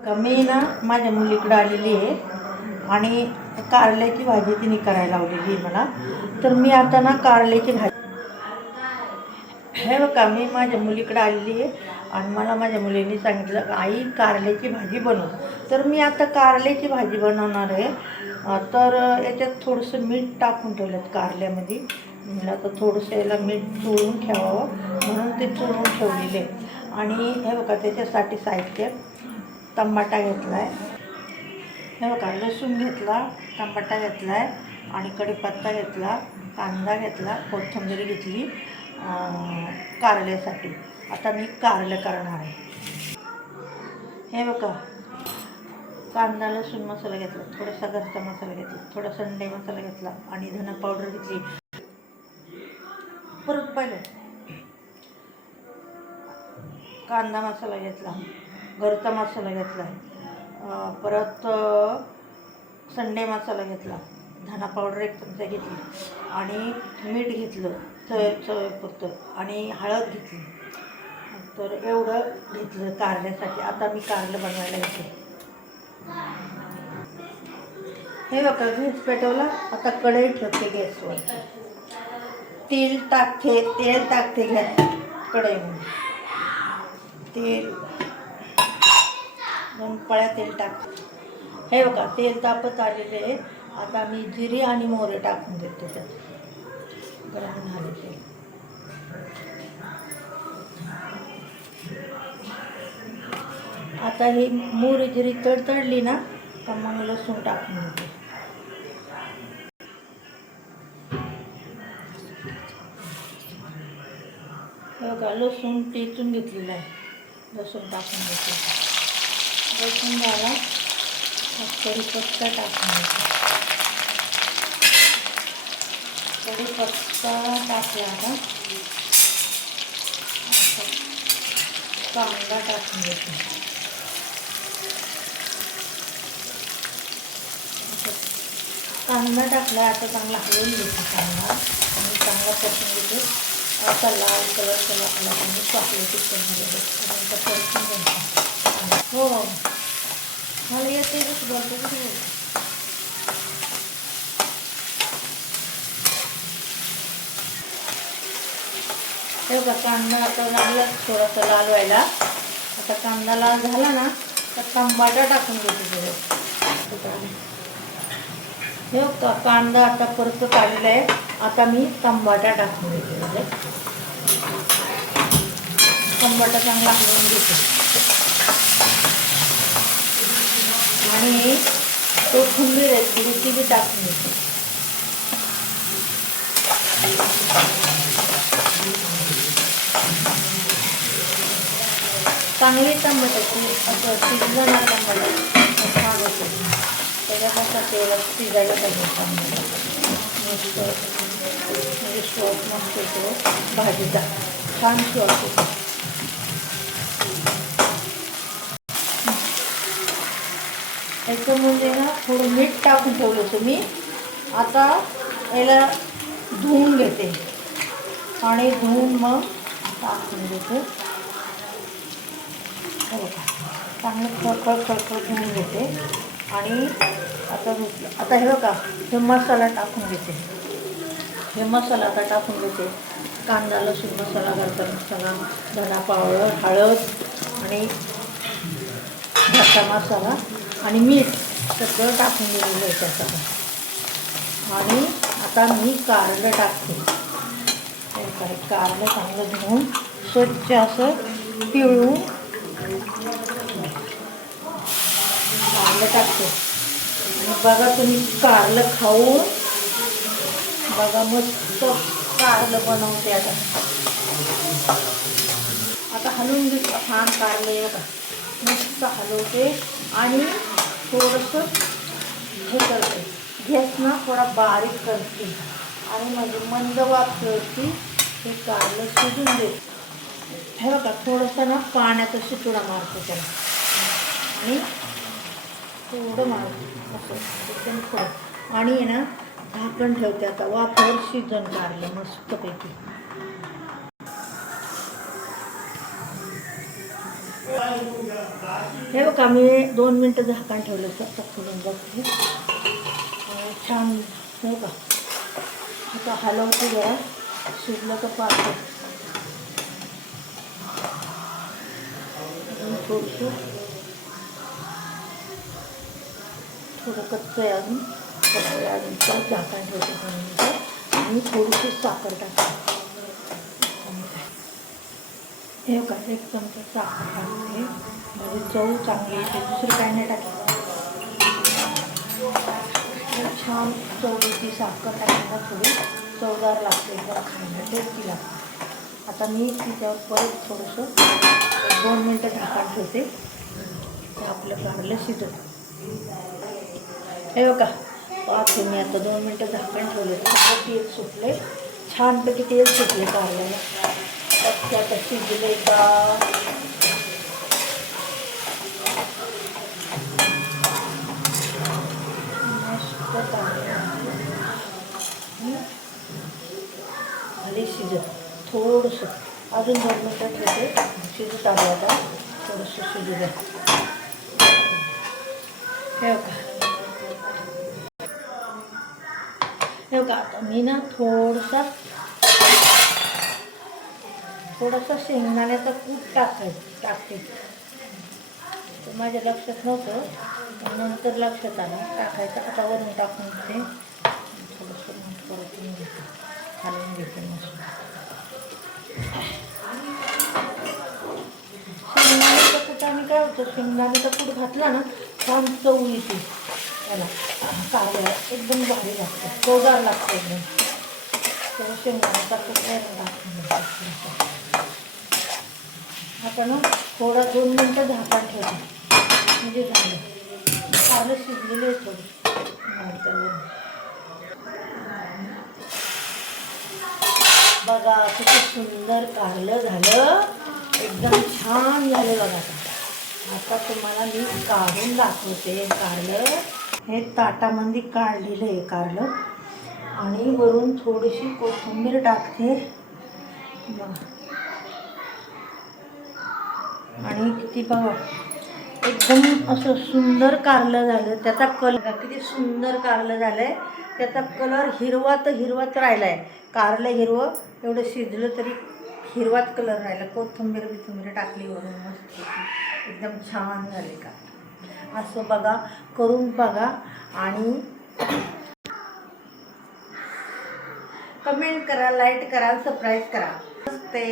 मी ना माझ्या मुलीकडे आलेली आहे आणि कारल्याची भाजी तिने करायला लावलेली आहे मला. तर मी आता ना कारल्याची भाजी हे बघा, मी माझ्या मुलीकडे आलेली आहे आणि मला माझ्या मुलीने सांगितलं आई कारल्याची भाजी बनव. तर मी आता कारल्याची भाजी बनवणार आहे. तर याच्यात थोडंसं मीठ टाकून ठेवलं कारल्यामध्ये. मला तर थोडंसं याला मीठ चोळून ठेवावं म्हणून ते चोळून ठेवलेले. आणि हे बघा, त्याच्यासाठी साहित्य टमाटा घेतला आहे, हे बघा लसूण घेतला, टमाटा घेतला आहे आणि कढीपत्ता घेतला, कांदा घेतला, कोथिंबीर घेतली कारल्यासाठी. आता मी कारलं करणार आहे. हे बघा, कांदा लसूण मसाला घेतला, थोडासा घरचा मसाला घेतला, थोडा संडे मसाला घेतला आणि धना पावडर घेतली. परत पाहिलं कांदा मसाला घेतला, घरचा मसाला घेतला, परत संडे मसाला घेतला, धना पावडर 1 चमचा घेतली आणि मीठ घेतलं चवीपुरतं आणि हळद घेतली. तर एवढं घेतलं कारल्यासाठी. आता मी कारलं बनवायला घेते. हे बघा, गॅस पेटवला. आता कढई ठेवते गॅसवर. तेल टाकते गॅस कढईमध्ये. तेल 2 पळ्या तेल टाकते. हे बघा, तेल तापत आलेले आहे. आता मी जिरे आणि मोहरी टाकून देते. त्यात गरम झाले तेल. आता ही मोहरी जिरी तडतडली ना तर मग लसूण टाकून देते. हे बघा, लसूण टेचून घेतलेलं आहे. लसूण टाकून देते. लसूण झाला कढीपत्ता टाकून देते. कढीपत्ता टाकला ना कांदा टाकून देते. कांदा टाकला. आता चांगला हलवून घेते कांदा आणि चांगला परतून घेते. असा लाल कलर आपला आणि चॉकलेटी कलरमध्ये नंतर परतून घ्यायचा. हो, मला येतेच बोलतो कुठे. हे बघा, कांदा आता लागला थोडासा लाल व्हायला. आता कांदा लाल झाला ना तर टमाटा टाकून घेते. हे बघा, कांदा आता परतत आलेला आहे. आता मी टमाटा टाकून घेते. टमाटा चांगला हलवून घेते आणि कोथिंबीर आहे थोडी ती बी टाकून घेते. चांगली टमाट्याची असं शिजलं ना टमाटा छान होते. त्याच्यापासून तेलात शिजायला पाहिजे टमाटा. मस्त म्हणजे स्वाद मस्त होतो भाजीचा, छान स्वाद होतो. याच्यामध्ये ना थोडं मीठ टाकून ठेवलं होतं मी. आता याला धुवून घेते आणि धुवून मग टाकून देते. चांगलं खळखळ धुवून घेते आणि आता हे बघा, हे मसाला टाकून घेते. हे मसाला आता टाकून घेते. कांदा लसूण मसाला, घरचा मसाला, धना पावडर, हळद आणि घरचा मसाला आणि मीठ सगळं टाकून दिलेलं आहे त्याच्यात. आणि आता मी कारलं टाकते. कारलं चांगलं धुवून स्वच्छ असं पिळून कारलं टाकते. आणि बघा, तुम्ही कारलं खाऊन बघा, मस्त कारलं बनवते. आता हलवून घेते. छान कारलं आहे बघा, मस्त हलवते आणि थोडंसं हे करते. गॅस ना थोडा बारीक करते आणि म्हणजे मंद वाफ ठेवते. हे कारलं शिजून देते. हे बघा, थोडंसं ना पाण्याचा शितोडा मारते त्याला आणि थोडं मारते असं एकदम थोडं आणि आहे ना झाकण ठेवते. आता वाफेवर शिजून कारलं मस्तपैकी. हे बघा मी 2 मिनटं झाकण ठेवलं असं खोलून बघते. छान हो का. आता हलवते जरा, शिजलं तर पाहतो. थोडं कच्चं आहे अजून. झाकण ठेवते 2 मिनटं आणि थोडीशी साखर टाकते. हे बघा 1 चमचा साखर टाकते, म्हणजे चव चांगली येते. दुसरं काय नाही टाकलं. छान चव येते. साखर टाकायला थोडी चवदार लागते, एकदम खायला टेस्टी लागते. आता मी तिच्यावर परत थोडंसं 2 मिनटं झाकण ठेवते. ते आपलं कारलं शिजत. हे बघा पाहते मी आता 2 मिनटं झाकण ठेवले. सगळं तेल सुटले, छानपैकी तेल सुटले कारल्याला. आता शिजले का मस्त खाली शिजत. थोडंसं अजून 2 मिनटं ठेवते. शिजत आलं आता, थोडंसं शिजू द्या. हे बघा आता मी ना थोडासा शेंगदाण्याचा कूट टाकते. तर माझ्या लक्षात नव्हतं, नंतर लक्षात आलं टाकायचं. आता वरून टाकून ते थोडंसं परत घालून घेते मस्त. शेंगदाण्याचा कुटाने काय होतं, शेंगदाण्याचा कूट घातला ना छान चव येते त्याला. कारल्याला एकदम भारी लागतं, चवदार लागतं एकदम. तेव्हा शेंगदाण्याचा कूट टाकून आता ना थोडा 2 मिनटं झाकण ठेवते, म्हणजे झालं. कारलं शिजलेलं आहे थोडं. बघा किती सुंदर कारलं झालं, एकदम छान झालं बघा. आता तुम्हाला मी काढून दाखवते कारलं. हे ताटामध्ये काढलेलं आहे कारलं आणि वरून थोडीशी कोथिंबीर टाकते. आणि किती बघा एकदम असं सुंदर कारलं झालं. त्याचा कलर किती सुंदर कारलं झालं आहे. त्याचा कलर हिरवाच राहिला आहे. कारलं हिरवं, एवढं शिजलं तरी हिरवाच कलर राहिला. कोथिंबीर टाकली वरून मस्त, एकदम छान झाले का. असं बघा, करून बघा आणि कमेंट करा, लाईक करा, सबस्क्राईब करा. नमस्ते.